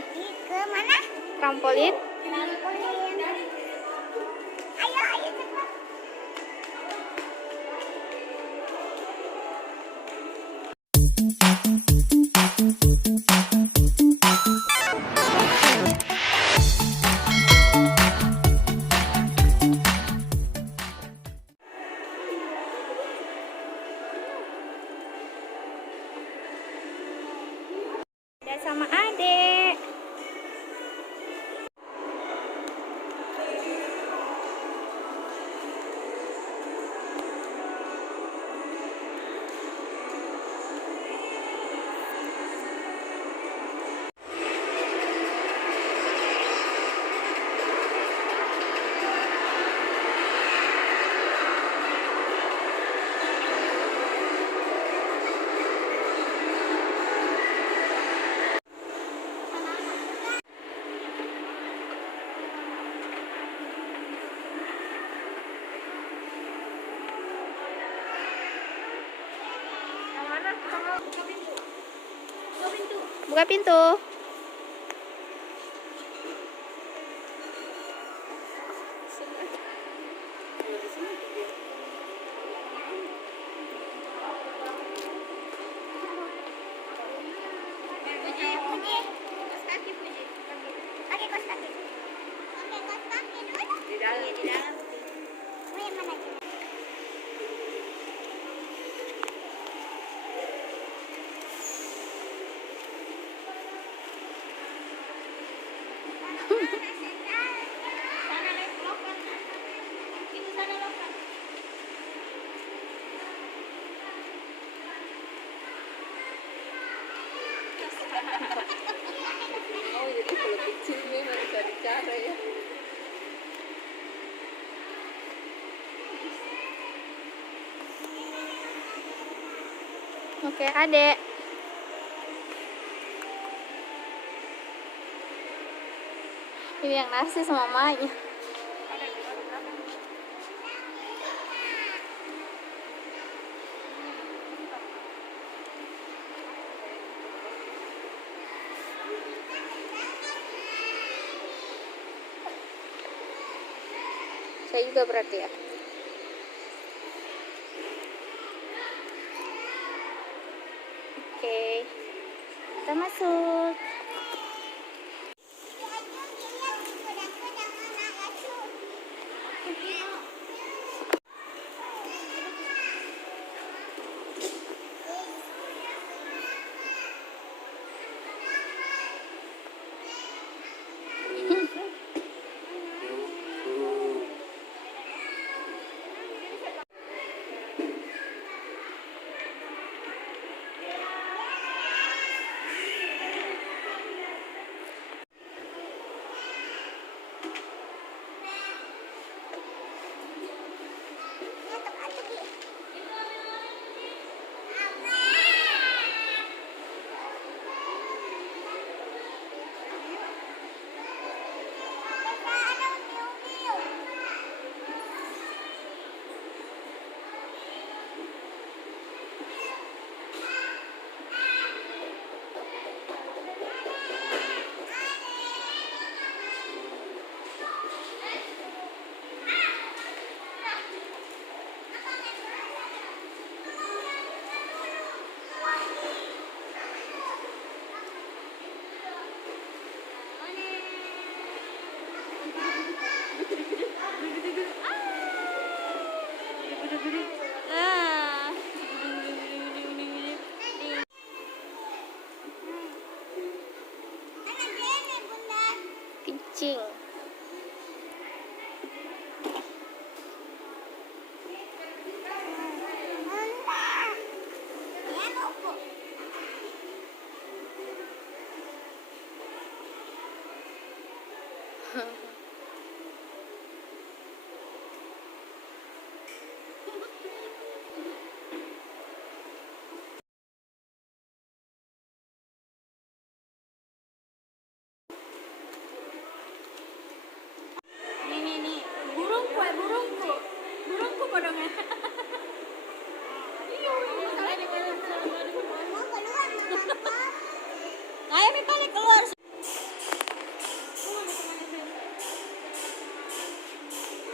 ke mana? Trampolin. Trampolin. Ayo cepat. Udah sama adek. Buka pintu. Pakai kaos kaki dulu. Di dalam. Mau yang mana aja? Oh, jadi kalau kecil memang cari cara ya. Oke, adek. Ini yang narsis sama mamanya. Saya juga berarti ya. Oke, kita masuk. Kencing. Burungku podongnya. Ayo nih balik keluar.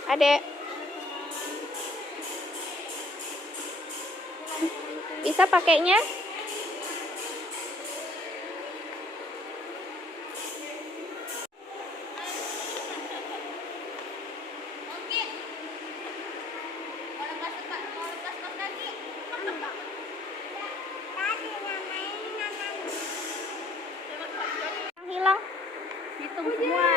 Adek. Bisa pakainya? Hilang. Hitung semua.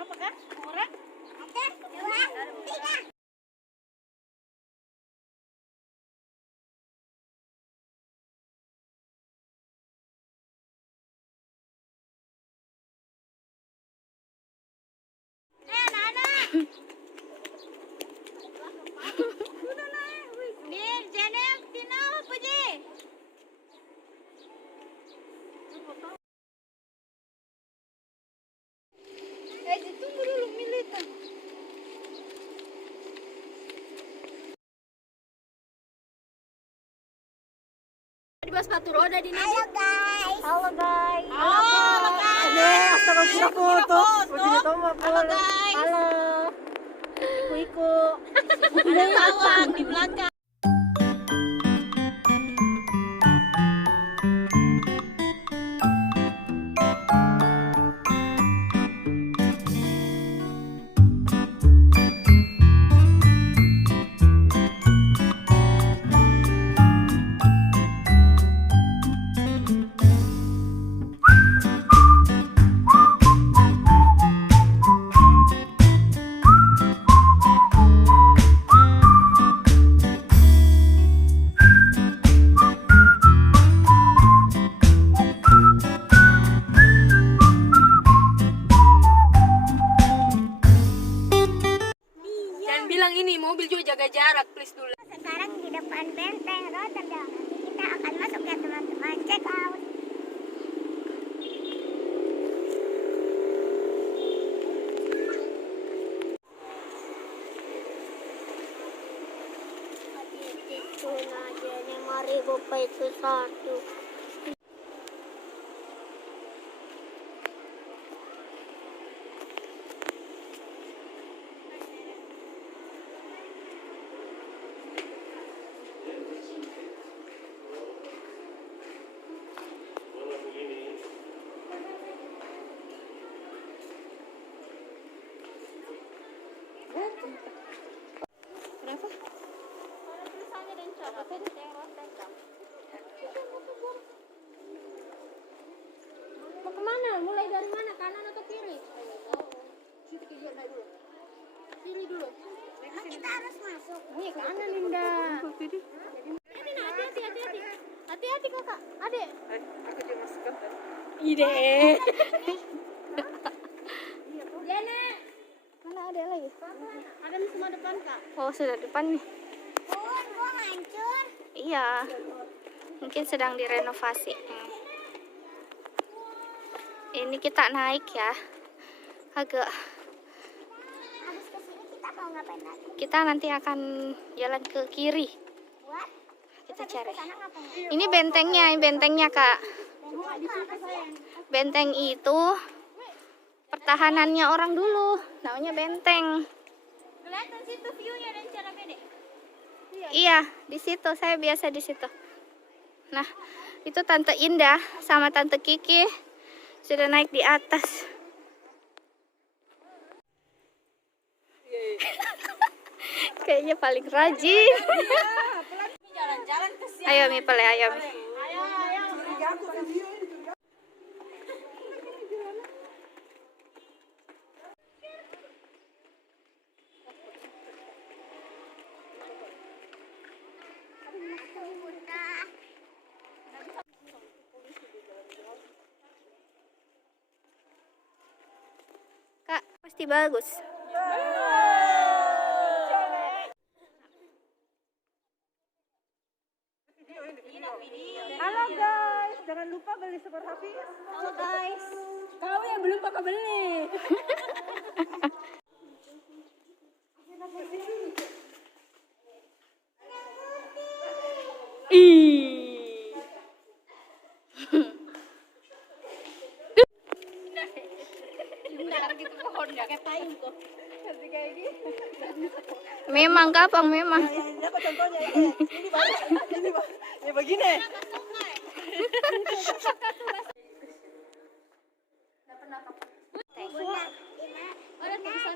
Apa kan? Orang? Satu, dua, tiga. Tunggu dulu, Milita. Di bawah sepatu roda di Halo guys. Halo guys. Halo guys. Astaga kira foto. Begini tahu mah Halo guys. Halo. Iku-iku. Ada tawang di belakang. Jangan bilang ini mobil juga jaga jarak, please dulu. Sekarang di depan benteng Rotterdam. Kita akan masuk ya teman-teman. Check out. Itu satu. Kenapa? Mau kemana? Mulai dari mana? Kanan atau kiri? Sini dulu. Kita harus masuk. Ini kanan, Linda. Ini nak, hati-hati. Hati-hati kakak. Adek. Aku juga masuk kan. Ide. Jana. Mana ada lagi? Ada semua depan kak. Oh, sudah depan nih. Gua hancur. Iya. Mungkin sedang direnovasi. Ini kita naik ya. Agak. Habis kesini kita mau ngapain lagi? Kita nanti akan jalan ke kiri. Buat Kita cari. sana ngapain? Ini bentengnya Kak. Benteng itu pertahanannya orang dulu. Namanya benteng. Kelihatan situ view-nya dan cara beda. Iya, di situ saya biasa di situ. Nah, itu Tante Indah sama Tante Kiki sudah naik di atas. Kayaknya paling rajin. Jalan-jalan ke siang. Ayo Mi, Pele, ayo Mi. Ayo. Aku video ini juga. Kak, pasti bagus. Halo guys, jangan lupa beli super happy. Halo guys. Kau yang belum pakai beli. Memang kapang memang. Ini apa contohnya ini? Ini baru. Ini begini.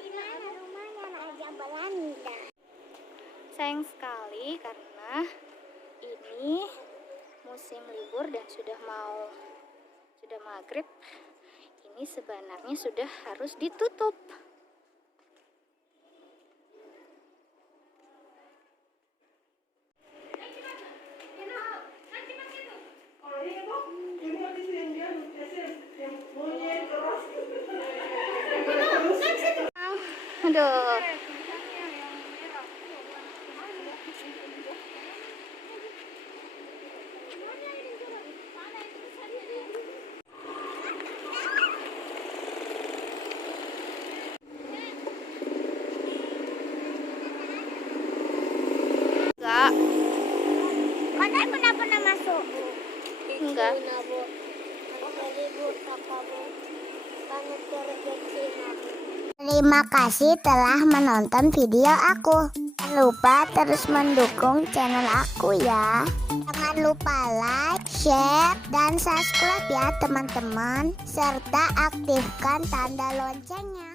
Gimana rumahnya Raja Belanda? Sayang sekali karena ini musim libur dan sudah maghrib. Ini sebenarnya sudah harus ditutup. Aduh. Enggak. Kalian pernah masuk? Enggak. Terima kasih telah menonton video aku. Jangan lupa terus mendukung channel aku ya. Jangan lupa like, share, dan subscribe ya teman-teman. Serta aktifkan tanda loncengnya.